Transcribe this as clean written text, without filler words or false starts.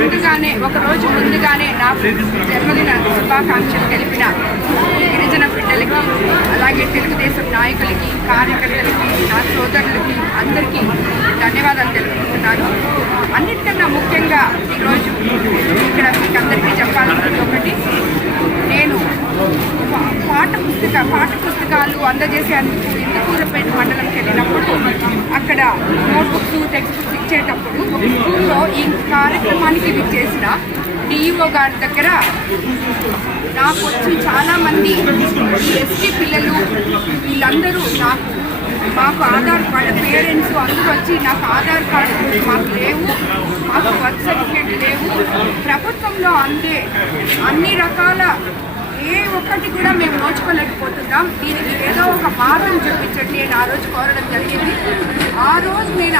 రోజు ముందుగానే నాకు జన్మదిన శుభాకాంక్షలు తెలిపిన గిరిజన బిడ్డలకి, అలాగే తెలుగుదేశం నాయకులకి, కార్యకర్తలకి, నా సోదరులకి అందరికీ ధన్యవాదాలు తెలుపుకుంటున్నాను. అన్నిటికన్నా ముఖ్యంగా ఈరోజు ఇక్కడ మీకు అందరికీ చెప్పాల్సింది ఒకటి, నేను పాఠ్యపుస్తకాలు అందజేసేందుకు ఇందుకూరుపేట మండలంకి వెళ్ళినప్పుడు అక్కడ నోట్బుక్స్, టెక్స్ట్ బుక్స్ ఇచ్చేటప్పుడు ఒక స్కూల్లో ఈ కార్యక్రమానికి విచ్చేసిన డిఈఓ గారి దగ్గర నాకు వచ్చి చాలామంది ఎస్టీ పిల్లలు వీళ్ళందరూ మాకు ఆధార్ కార్డు, పేరెంట్స్ అందరూ వచ్చి నాకు ఆధార్ కార్డు మాకు లేవు, మాకు బర్త్ సర్టిఫికేట్ లేవు, ప్రభుత్వంలో అందే అన్ని రకాల ఏ ఒక్కటి కూడా మేము నోచుకోలేకపోతున్నాం, దీనికి ఏదో ఒక మార్గం చూపించండి అని ఆ రోజు కోరడం జరిగింది. ఆ రోజు నేను